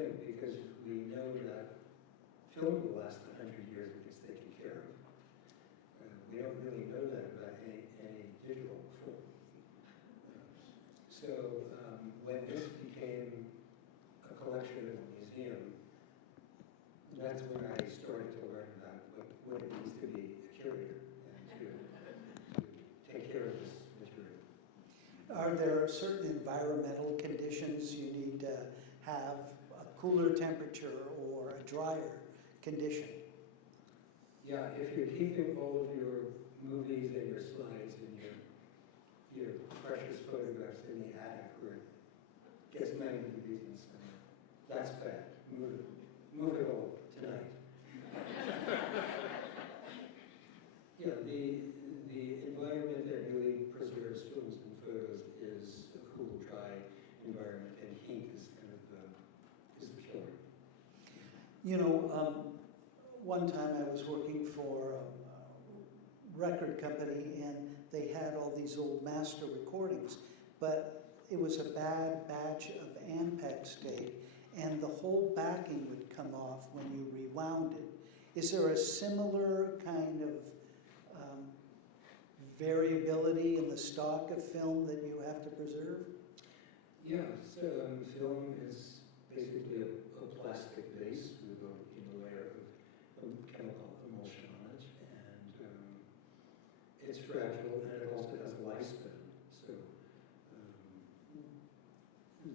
thing, because we know that film will last 100 years if it's taken care of. We don't really know that about any digital film. So when this became a collection in a museum, that's when I started to learn about what it means to be a curator and to take care of this material. Are there certain environmental conditions you need to have, a cooler temperature or a drier condition? Yeah, if you're keeping all of your movies and your slides and your precious photographs in the attic where it gets 90 degrees in summer, that's bad. Move it all tonight. Yeah, the environment that really preserves films and photos is a cool, dry environment, and heat is kind of is the killer. You know, one time I was working for a record company, and they had all these old master recordings, but it was a bad batch of Ampex tape, and the whole backing would come off when you rewound it. Is there a similar kind of variability in the stock of film that you have to preserve? Yeah, so film is basically a plastic base with a layer of chemical emulsion on it, and it's fragile, and it also has a lifespan. So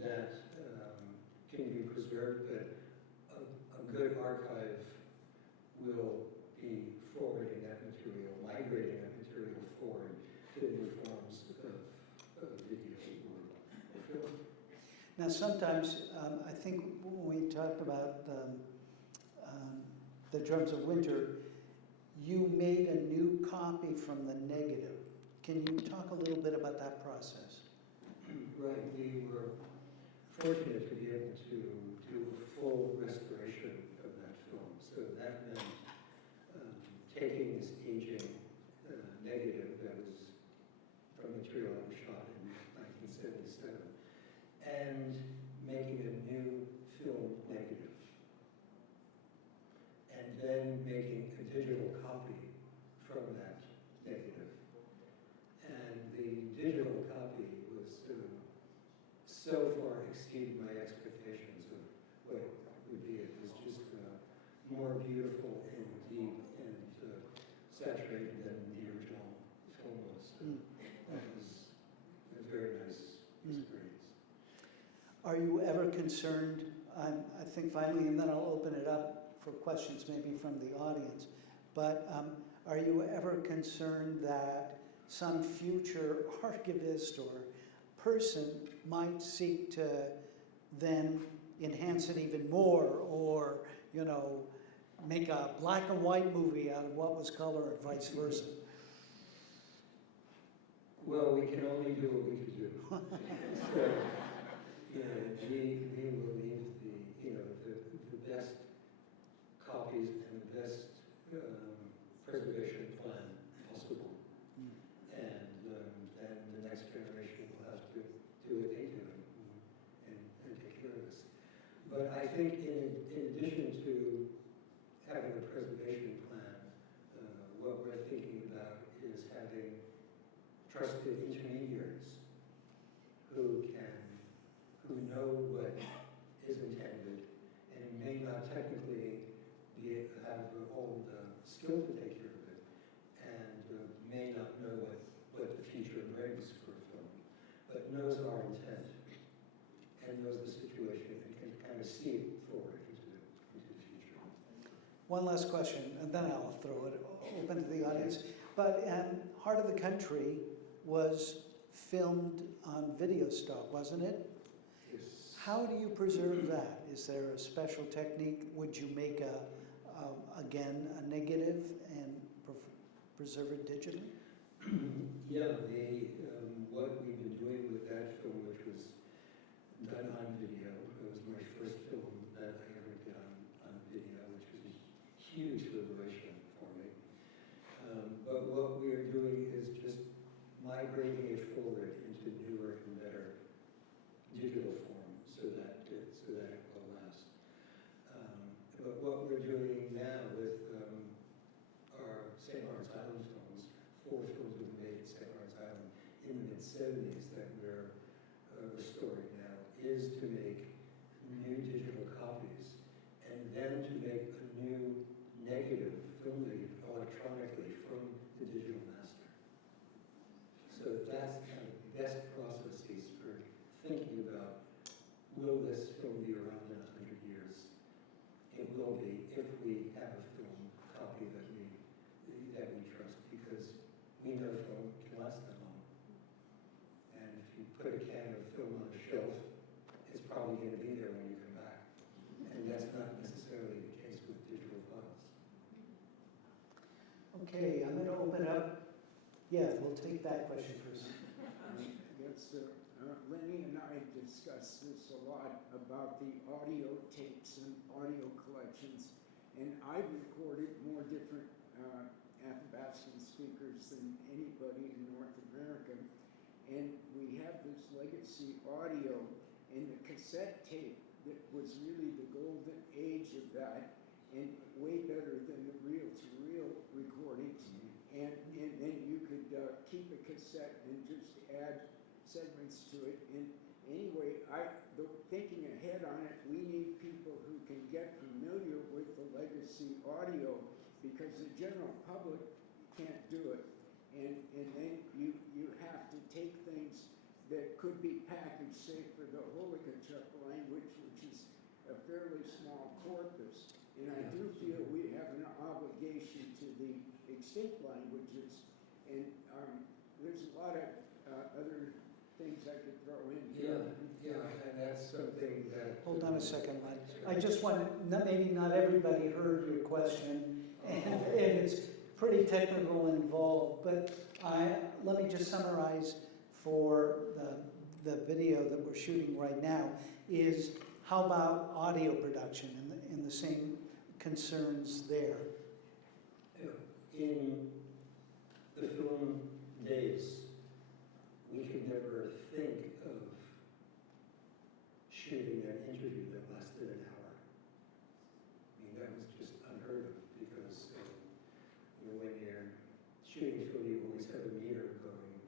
that can be preserved, but a good archive will be forwarding that material, migrating that material forward to new forms of video or film. Now, sometimes I think when we talked about the Drums of Winter, you made a new copy from the negative. Can you talk a little bit about that process? Right, we were fortunate to be able to do a full restoration of that film. So that meant taking this aging negative that was from material that was shot in 1977 and making a new film negative. And then making a digital copy from that negative. And the digital copy was so far exceeded my expectations of what it would be. It was just more beautiful and deep and saturated than the original film was. So that was a very nice experience. Are you ever concerned, I think finally, and then I'll open it up for questions maybe from the audience, but are you ever concerned that some future archivist or person might seek to then enhance it even more, or, you know, make a black and white movie out of what was color and vice versa? Well, we can only do what we can do. So, yeah, we will leave the best copies and the best preservation plan possible. And then the next generation will have to do what they do and take care of this. But I think in addition to having a preservation plan, what we're thinking about is having trusted intermediaries who know what is intended and may not technically have all the skill to take care of it, and may not know what the future brings for a film, but knows our intent and knows the situation and can kind of see it forward into the future. One last question, and then I'll throw it open to the audience. But Heart of the Country was filmed on video stock, wasn't it? Yes. How do you preserve that? Is there a special technique? Would you make again a negative and preserve it digitally? Yeah, what we've been doing with that film, which was done on video, it was my first film that I ever did on video, which was a huge liberation for me. But what we are doing is just migrating it forward into newer and better digital form so that it will last. 70s that we're restoring now is to make new digital copies and then to make a new negative, film negative, electronically from the digital master. So that's kind of the best processes for thinking about, will this film be around in 100 years? It will be if we have a film copy that we trust, because we know film can last that long. And if you put a can of film on a shelf, it's probably going to be there when you come back. And that's not necessarily the case with digital files. Okay, I'm going to open up. Yeah, we'll take that question first. Yes, sir. Lenny and I discussed this a lot about the audio tapes and audio collections. And I've recorded more different Athabascan speakers than anybody in North America. And we have this legacy audio, and the cassette tape that was really the golden age of that, and way better than the reel-to-reel recordings. And then you could keep a cassette and just add segments to it. And anyway, thinking ahead on it, we need people who can get familiar with the legacy audio, because the general public can't do it. And then you have to take things that could be packaged, say, for the Holikachuk language, which is a fairly small corpus. And I do feel we have an obligation to the extinct languages. And there's a lot of other things I could throw in here. Yeah, and that's something that... Hold on a second, Len. I just want, maybe not everybody heard your question, and it's pretty technical and involved, but let me just summarize for the video that we're shooting right now is, how about audio production and the same concerns there? In the film days, we could never think of shooting an interview that lasted an hour. I mean, that was just unheard of, because when you're shooting film, you always have a meter going,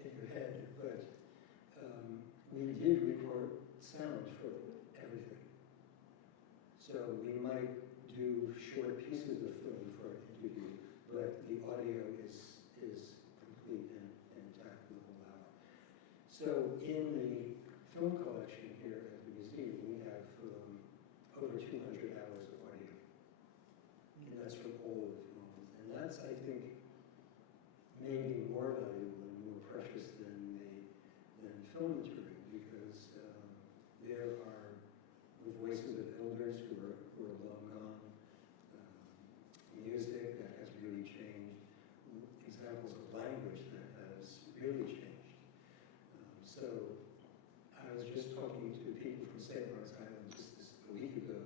in your head. But we did record sound for everything. So we might do short pieces of film for an interview, but the audio is complete and intact the whole hour. So in the film collection here at the museum, we have over 200 hours of audio. And that's from all of the films. And that's, I think, maybe more valuable and more precious than film material, because there are the voices of elders who are long gone, music that has really changed, examples of language that has really changed. So I was just talking to people from St. Lawrence Island just a week ago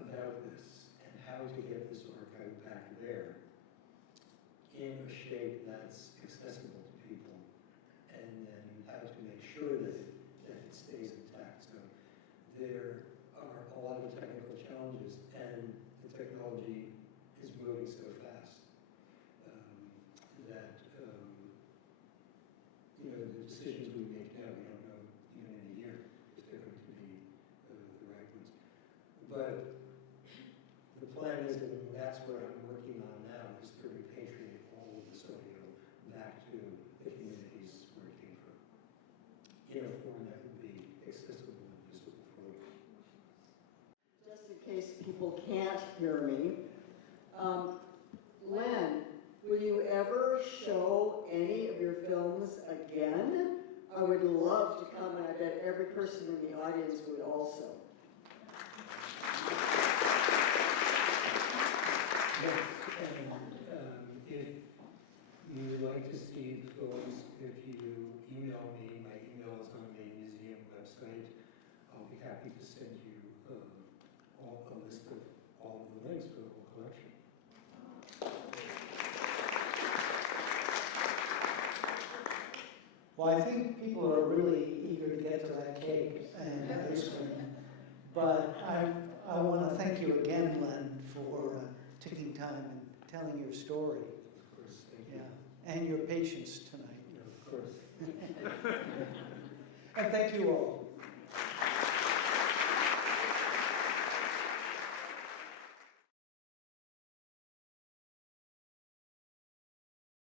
about this and how to get this archive back there in a shape that's accessible to people, and then how to make sure that it stays intact. So there are a lot of technical challenges, and the technology is moving so fast that the decisions we make now, we don't know even in a year if they're going to be the right ones. But the plan is, and that's what I'm working on now, is to repatriate all of this audio back to the communities where it came from, in a form that would be accessible and visible for them. Just in case people can't hear me, Len, will you ever show any of your films again? I would love to come, and I bet every person in the audience would also. Yes, and if you would like to see the films, if you email me, my email is on the museum website. I'll be happy to send you a list of all of the links for the whole collection. Well, I think people are really eager to get to that cake and ice cream. But I want to thank you again, Len, for taking time and telling your story. Of course, thank you. Yeah, and your patience tonight. Yeah, of course. And thank you all.